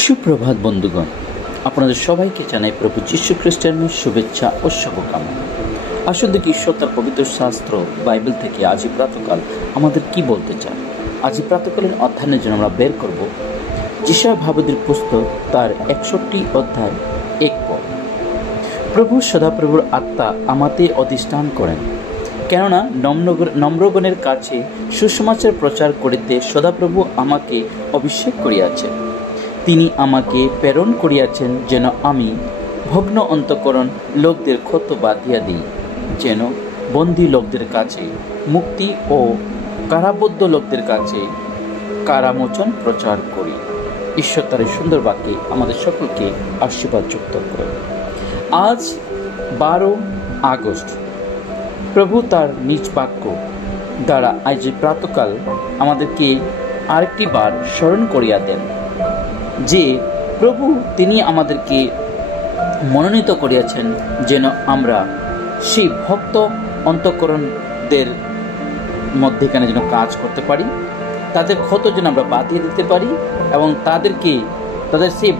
সুপ্রভাত বন্ধুগণ, আপনাদের সবাইকে জানাই প্রভু যীশু খ্রিস্টের শুভেচ্ছা ও শুভকামনা। আসুন দেখি ঈশ্বর তার পবিত্র শাস্ত্র বাইবেল থেকে আজই প্রাতকাল আমাদের কি বলতে চান। আজই প্রাতকালীন অধ্যয়নের জন্য আমরা বের করব যিশায়া ভাবুদের পুস্তক তার 61 অধ্যায় 1 পদ। প্রভু সদাপ্রভুর আত্মা আমাতে অধিষ্ঠান করেন, কেননা নম্রগণের কাছে সুসমাচার প্রচার করিতে সদাপ্রভু আমাকে অভিষেক করিয়াছেন। তিনি আমাকে প্রেরণ করিয়াছেন যেন আমি ভগ্ন অন্তঃকরণ লোকদের ক্ষত বাঁধিয়া দিই, যেন বন্দী লোকদের কাছে মুক্তি ও কারাবদ্ধ লোকদের কাছে কারামোচন প্রচার করি। ঈশ্বর তার সুন্দর বাক্যে আমাদের সকলকে আশীর্বাদ যুক্ত করে। আজ 12 আগস্ট প্রভু তার নিজ বাক্য দ্বারা আজ প্রাতকাল আমাদেরকে আরেকটি বার স্মরণ করিয়া দেন যে প্রভু তিনি আমাদেরকে মনোনীত করিয়াছেন যেন আমরা সেই ভক্ত অন্তঃকরণদের মধ্যেখানে যেন কাজ করতে পারি, তাদের ক্ষত যেন আমরা বাঁধিয়ে দিতে পারি এবং তাদের সেই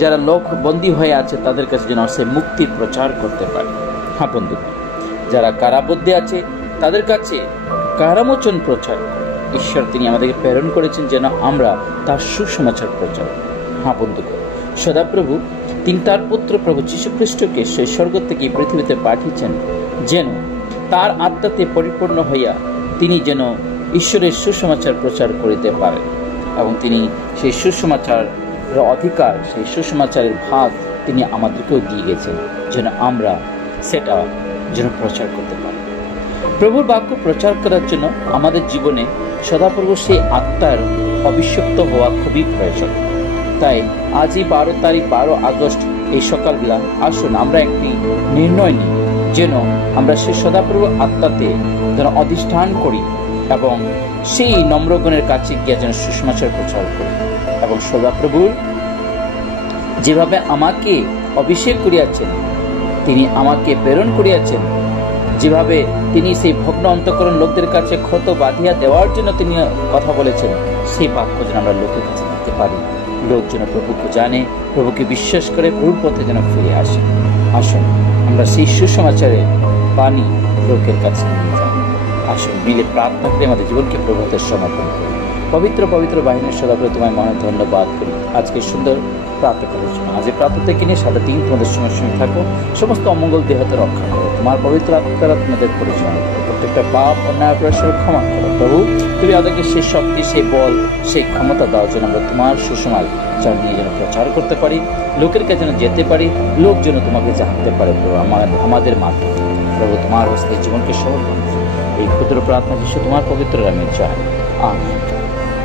যারা লোক বন্দী হয়ে আছে তাদের কাছে যেন সে মুক্তির প্রচার করতে পারি। হ্যাঁ বন্ধু, যারা কারাবদ্ধে আছে তাদের কাছে কারামোচন প্রচার ঈশ্বর তিনি আমাদেরকে প্রেরণ করেছেন যেন আমরা তার সুসমাচার প্রচার। হ্যাঁ বন্ধুগণ, সদাপ্রভু তিনি তার পুত্র প্রভু যীশু খ্রিস্টকে সেই স্বর্গ থেকে পৃথিবীতে পাঠিয়েছেন যেন তার আত্মাতে পরিপূর্ণ হইয়া তিনি যেন ঈশ্বরের সুসমাচার প্রচার করিতে পারেন এবং তিনি সেই সুসমাচার অধিকার, সেই সুসমাচারের ভাগ তিনি আমাদেরকেও দিয়ে গেছেন যেন আমরা সেটা যেন প্রচার করতে পারি। প্রভুর বাক্য প্রচার করার জন্য আমাদের জীবনে সদাপ্রভু সেই আত্মার অভিষিক্ত হওয়া খুবই প্রয়োজন। তাই আজই 12 আগস্ট এই সকালবেলা আসুন আমরা একটি নির্ণয় নিই যেন আমরা সেই সদাপ্রভু আত্মাতে যেন অধিষ্ঠান করি এবং সেই নম্রগণের কাছে গিয়ে যেন সুসমাচার প্রচার করি এবং সদাপ্রভুর যেভাবে আমাকে অভিষেক করিয়াছেন, তিনি আমাকে প্রেরণ করিয়াছেন, যেভাবে তিনি সেই ভগ্ন অন্তঃকরণ লোকদের কাছে ক্ষত বাঁধিয়া দেওয়ার জন্য তিনি কথা বলেছেন, সেই বাক্য যেন আমরা লোকের কাছে দিতে পারি। লোক যেন প্রভুকে জানে, প্রভুকে বিশ্বাস করে প্রভুর পথে যেন ফিরে আসে। আসুন আমরা সেই সুসমাচারের বাণী লোকের কাছে নিয়ে যাই। আসুন মিলে প্রার্থনা করে আমাদের জীবনকে প্রভুতে সমর্পণ করি। পবিত্র পবিত্র বাহিনীর সদাপ্রভু তোমায় মনে ধন্যবাদ করি আজকে সুন্দর প্রাতকালের জন্য। আজ প্রাতঃতে কিনে 3:30 তোমাদের সঙ্গে থাকো, সমস্ত অমঙ্গল দেহতে রক্ষা করো, তোমার পবিত্র আত্মারা তোমাদের পরিচালনা করো, প্রত্যেকটা পাপ অন্যায় অপরাধ ক্ষমা করো। প্রভু তুমি আমাদেরকে সেই শক্তি, সেই বল, সেই ক্ষমতা দাও যেন আমরা তোমার সুসমাচার নিয়ে যেন প্রচার করতে পারি, লোকের কাছে যেন যেতে পারি, লোক যেন তোমাকে জানতে পারে প্রভু আমাদের মাধ্যমে। প্রভু তোমার হস্তে জীবনকে সমর্পণ, এই ক্ষুদ্র প্রার্থনা যিশু তোমার পবিত্র নামে চাই, আমেন।